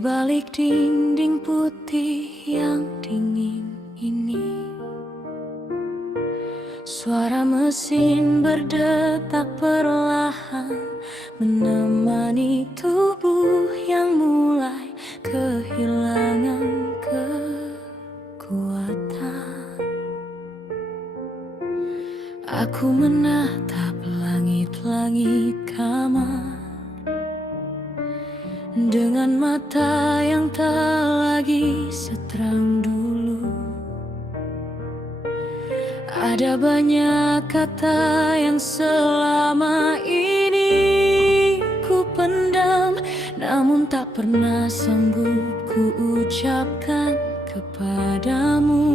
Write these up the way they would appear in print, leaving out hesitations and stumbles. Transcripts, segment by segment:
balik dinding putih yang dingin ini, suara mesin berdetak perlahan menemani tubuh yang mulai kehilangan kekuatan. Aku menatap langit-langit kamar dengan mata yang tak lagi seterang dulu. Ada banyak kata yang selama ini ku pendam, namun tak pernah sanggup ku ucapkan kepadamu.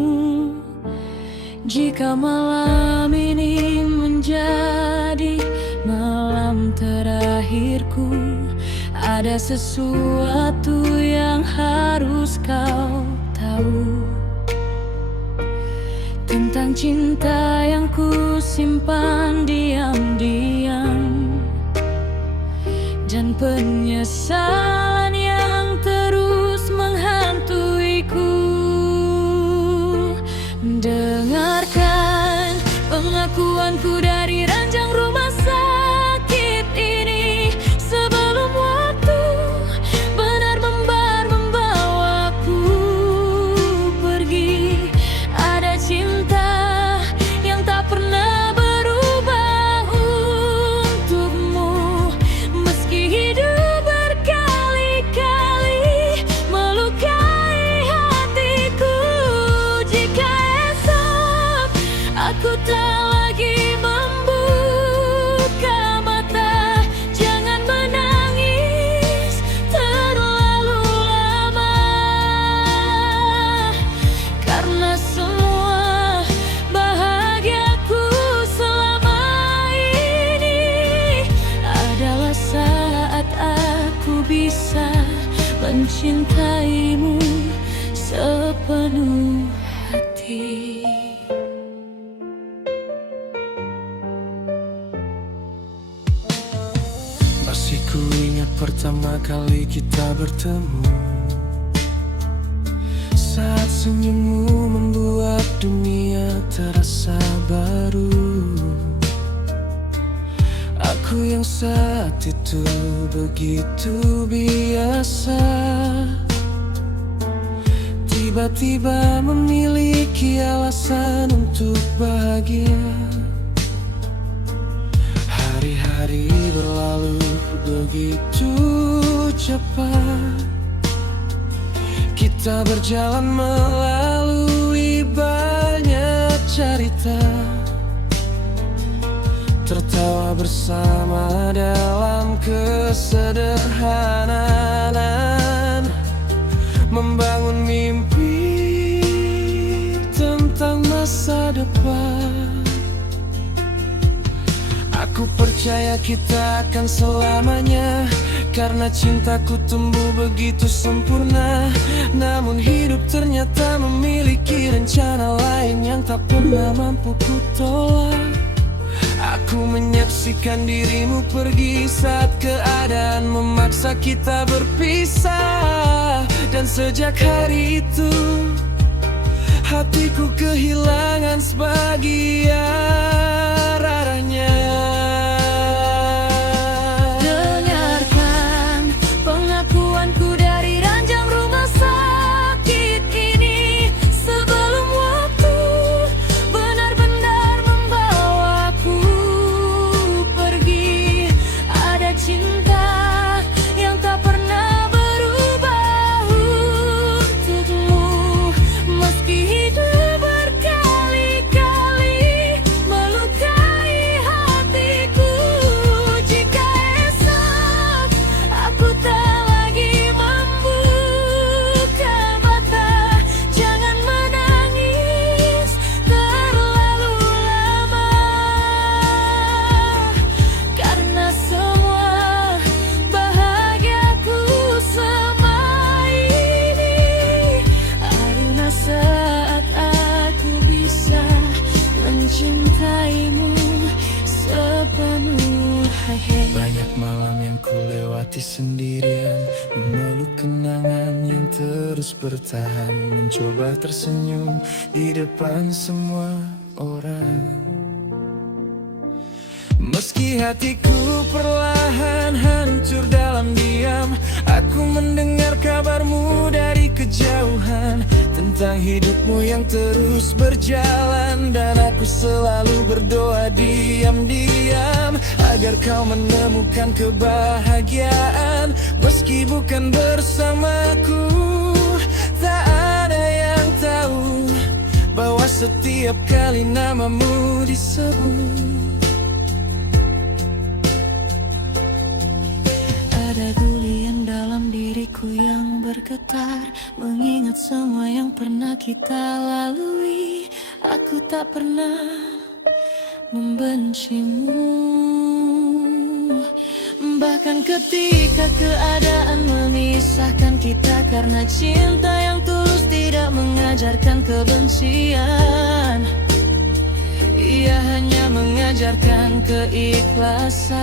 Jika malam ini menjadi malam terakhirku, ada sesuatu yang harus kau tahu tentang cinta yang ku simpan diam-diam, dan penyesalan yang terus menghantuiku. Dengarkan pengakuanku dari ranjang rumah sakit ini, sebelum waktu benar-benar membawaku pergi. Ada cinta yang tak pernah berubah untukmu, meski hidup berkali-kali melukai hatiku. Jika esok aku tak lagi membuka mata, jangan menangis terlalu lama, karena semua bahagiaku selama ini adalah saat aku bisa mencintaimu sepenuh hati. Masih ku ingat pertama kali kita bertemu, saat senyummu membuat dunia terasa baru. Aku yang saat itu begitu biasa, tiba-tiba memiliki alasan untuk bahagia. Hari-hari berlalu begitu cepat, kita berjalan melalui banyak cerita, tertawa bersama dalam kesederhanaan, membangun mimpi tentang masa depan. Aku percaya kita akan selamanya, karena cintaku tumbuh begitu sempurna. Namun hidup ternyata memiliki rencana lain yang tak pernah mampu ku tolak. Aku menyaksikan dirimu pergi saat keadaan memaksa kita berpisah, dan sejak hari itu hatiku kehilangan sebagian arahnya. Dengarkan pengakuanku dari ranjang rumah sakit ini, sebelum waktu benar-benar membawaku pergi. Ada cinta yang tak pernah berubah untukmu, meski hidup berkali-kali melukai hatiku. Jika esok aku tak lagi membuka mata, jangan menangis terlalu lama, karena semua bahagiaku selama ini adalah saat aku bisa mencintaimu sepenuh hati. Banyak malam yang ku lewati sendirian, memeluk kenangan terus bertahan, mencoba tersenyum di depan semua orang. Meski hatiku perlahan hancur dalam diam, aku mendengar kabarmu dari kejauhan, tentang hidupmu yang terus berjalan. Dan aku selalu berdoa diam-diam agar kau menemukan kebahagiaan. Meski bukan bersamaku, tak ada yang tahu bahwa setiap kali namamu disebut, ada galian dalam diriku yang bergetar, mengingat semua yang pernah kita lalui. Aku tak pernah membencimu, bahkan ketika keadaan memisahkan kita, karena cinta yang tulus tidak mengajarkan kebencian. Ia hanya mengajarkan keikhlasan.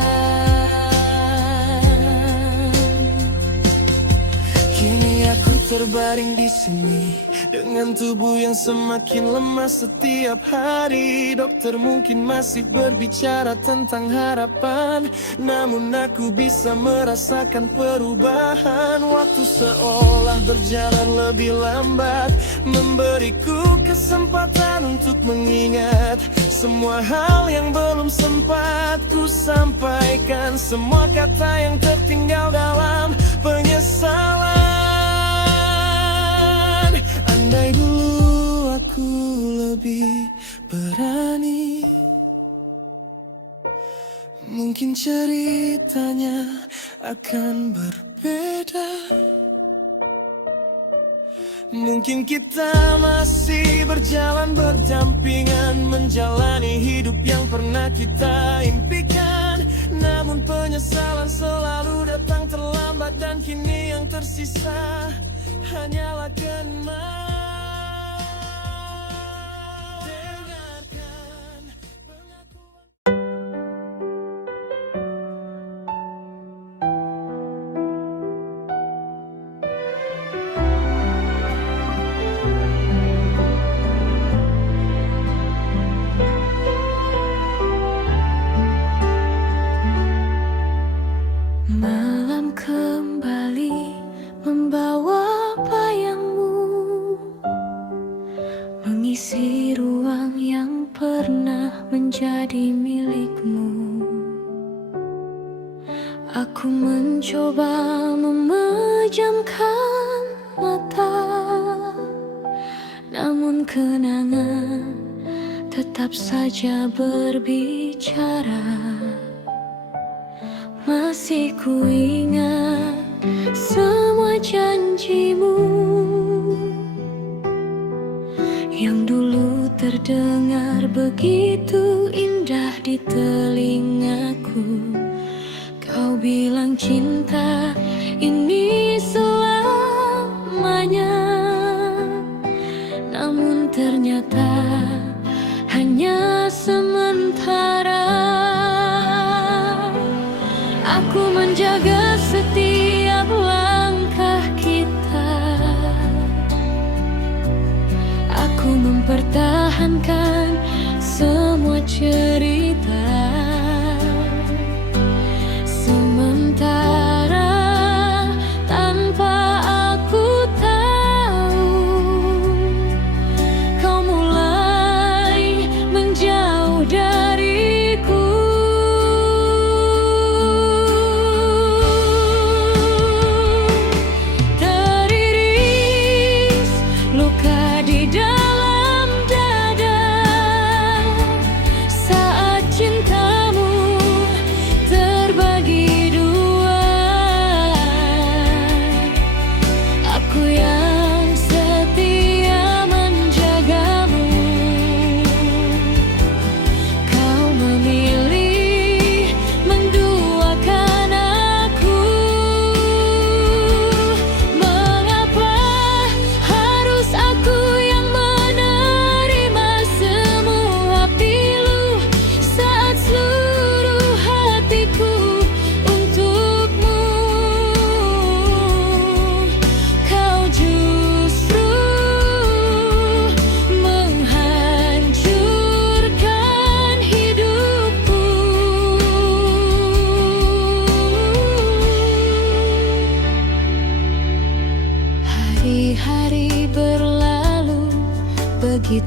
Kini aku terbaring di sini dengan tubuh yang semakin lemah setiap hari. Dokter mungkin masih berbicara tentang harapan, namun aku bisa merasakan perubahan. Waktu seolah berjalan lebih lambat, memberiku kesempatan untuk mengingat semua hal yang belum sempat ku sampaikan, semua kata yang tertinggal dalam penyesalan. Andai dulu aku lebih berani, mungkin ceritanya akan berbeda. Mungkin kita masih berjalan berdampingan, menjalani hidup yang pernah kita impikan. Namun penyesalan selalu datang terlambat, dan kini yang tersisa hanyalah kenangan. Dengarkan pengakuan. Malam kembali membawa bayangmu, mengisi ruang yang pernah menjadi milikmu. Aku mencoba memejamkan mata, namun kenangan tetap saja berbicara. Masih ku ingat semua janjimu yang dulu terdengar begitu indah di telingaku. Kau bilang cinta ini selamanya, namun ternyata hanya sementara. Aku menjaga setiap langkah kita, aku mempertahankan semua cerita. Sementara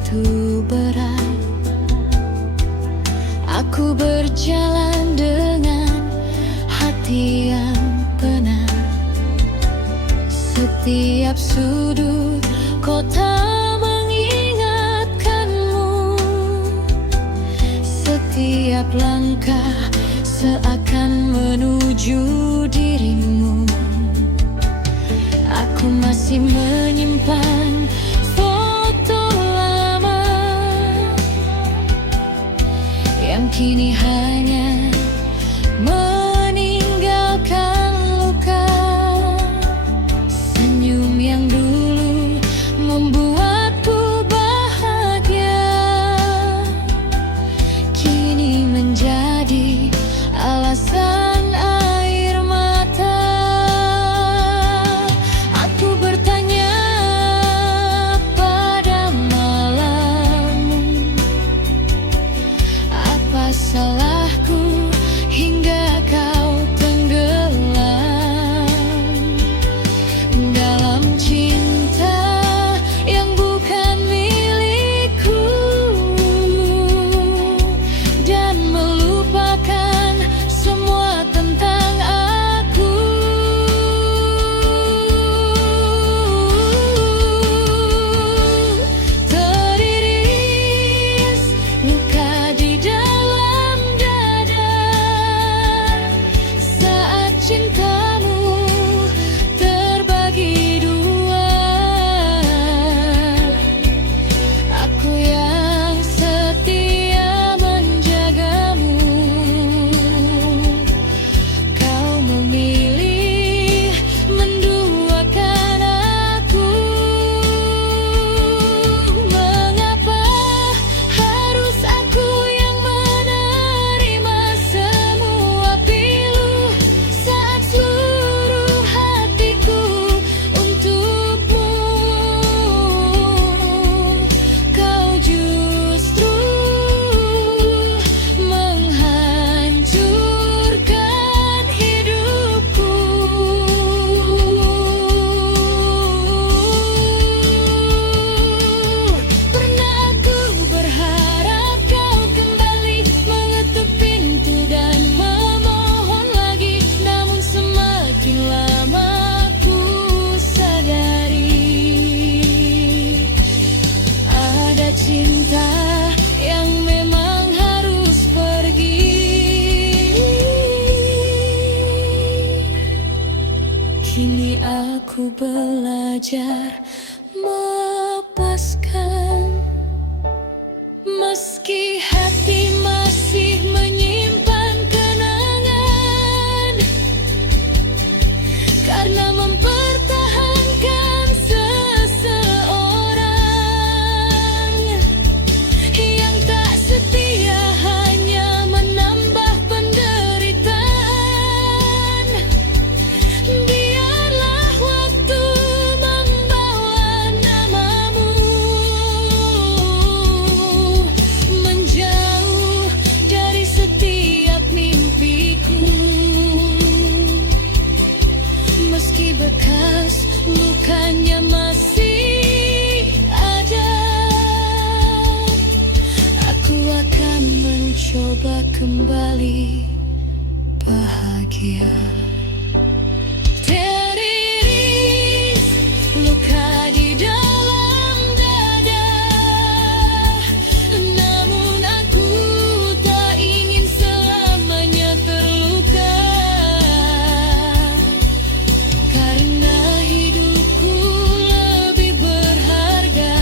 begitu berat. Aku berjalan dengan hati yang penat. Setiap sudut kota mengingatkanmu. Setiap langkah seakan menuju dirimu. Aku masih menyimpan foto lama yang kini hanya meninggalkan luka. Senyum yang dulu membuatku bahagia kini menjadi alasan air mata. Aku bertanya pada malammu, apa salahku hingga kau tenggelam dalam cinta yang bukan milikku, dan melupakan semua tentang aku. Teriris luka di dalam dada saat cintamu terbagi dua. Aku yang setia menjagamu, kau memilih menduakan aku. Mengapa harus aku yang menerima semua pilu saat seluruh hatiku untukmu? Kau justru menghancurkan hidupku. Pernah aku berharap kau kembali mengetuk pintu dan memohon lagi, namun semakin lama ku sadari ada cinta yang memang harus pergi. Kini aku belajar melepaskan, meski hati masih menyimpan kenangan, karena mempertahankan seseorang yang tak setia hanya menambah penderitaan. Biarlah waktu membawa namamu menjauh dari setiap mimpiku. Meski bekas lukanya masih ada, aku akan mencoba kembali bahagia. Teriris luka di dalam dada, namun aku tak ingin selamanya terluka, karena hidupku lebih berharga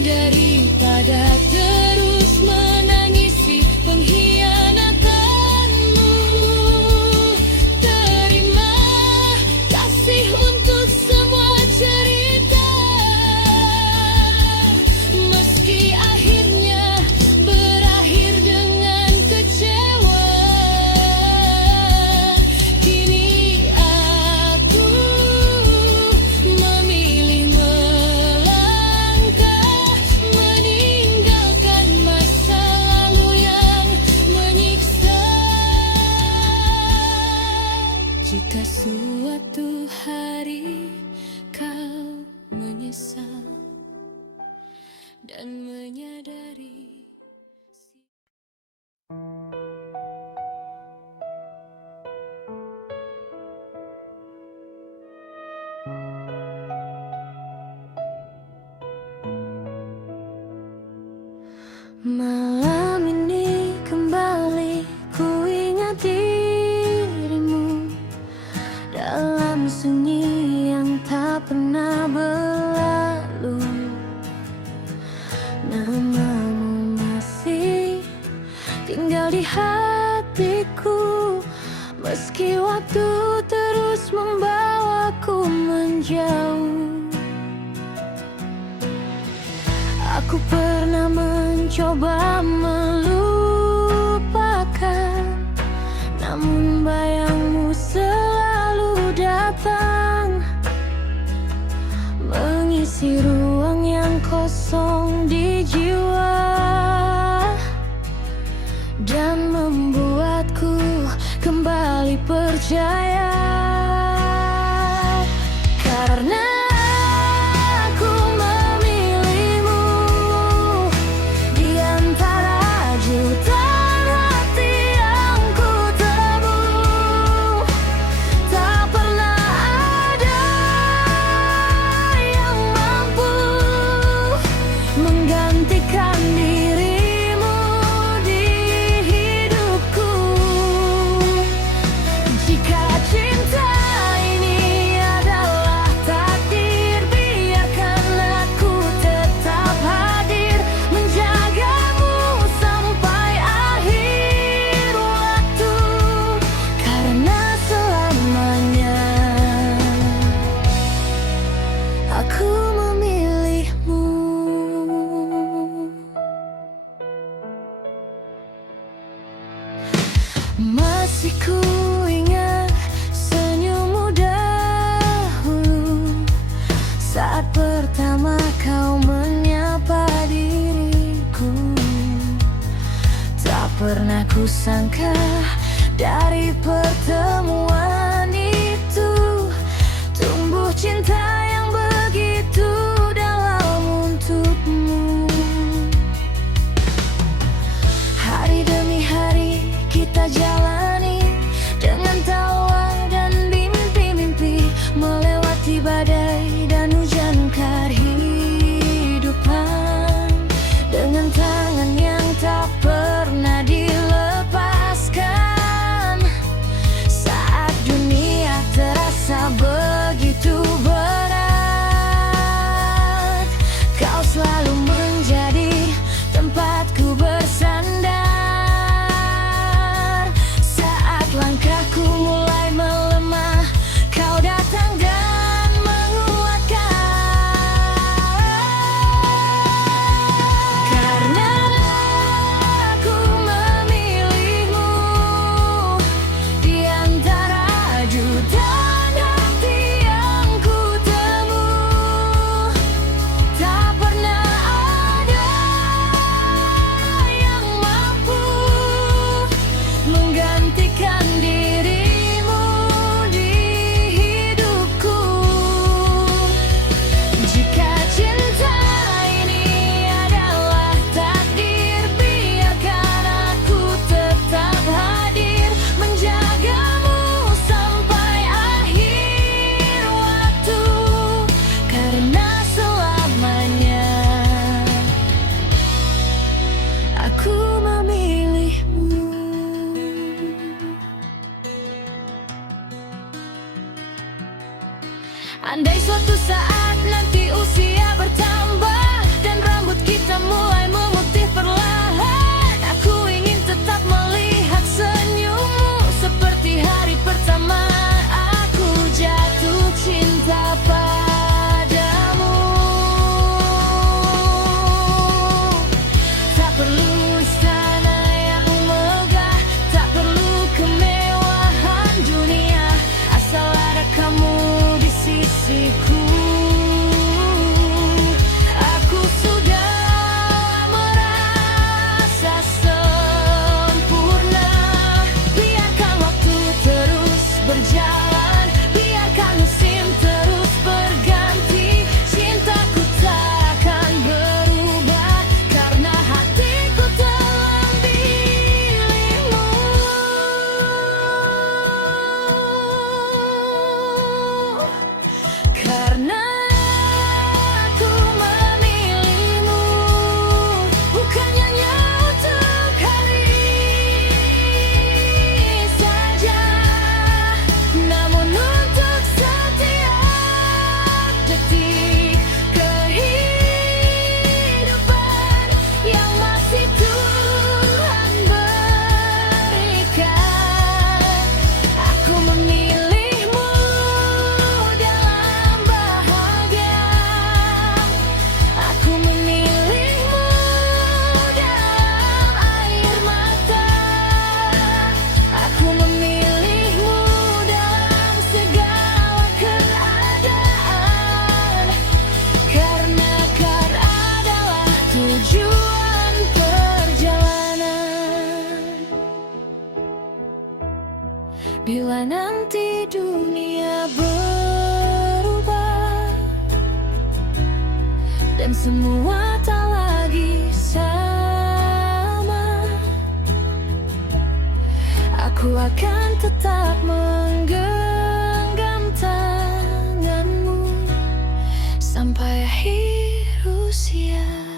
daripada terus menangisi pengkhianatanmu. di hatiku, meski waktu terus membawaku menjauh. Aku pernah mencoba melupakan, namun bayangmu selalu datang, mengisi ruang yang kosong di jiwa, dan membuatku kembali percaya. Karena aku memilihmu di antara jutaan hati yang ku tebus, tak pernah ada yang mampu menggantikan dirimu di hidupku. Jika cinta ini adalah takdir, biarkan aku tetap hadir, menjagamu sampai akhir waktu. Karena selamanya aku memilihmu. Masih ku ingat senyummu dahulu, saat pertama kau menyapa diriku. Tak pernah ku sangka dari pertemuan itu tumbuh cinta yang begitu dalam untukmu. Hari demi hari kita jalani dengan tawa dan mimpi-mimpi, melewati badai dan hujan kehidupan, dengan tangan yang tak pernah dilepaskan. Saat dunia terasa begitu berat, kau selalu menjadi tempatku bersandar. Saat langkahku mulai melemah, kau datang dan menguatkan. Karena aku memilihmu di antara jutaan hati yang ku temui, tak pernah ada yang mampu menggantikan dirimu di hidupku. Jika cinta ini adalah takdir, biarkan aku tetap hadir, menjagamu sampai akhir waktu. Karena selamanya aku memilihmu. Andai suatu saat nanti usia bertambah dan rambut kita mulai memutih perlahan, aku ingin tetap melihat senyummu seperti hari pertama aku jatuh cinta padamu. Tak perlu istana yang megah, tak perlu kemewahan dunia, asal ada kamu di sisiku. Bila nanti dunia berubah dan semua tak lagi sama, aku akan tetap menggenggam tanganmu sampai akhir usia.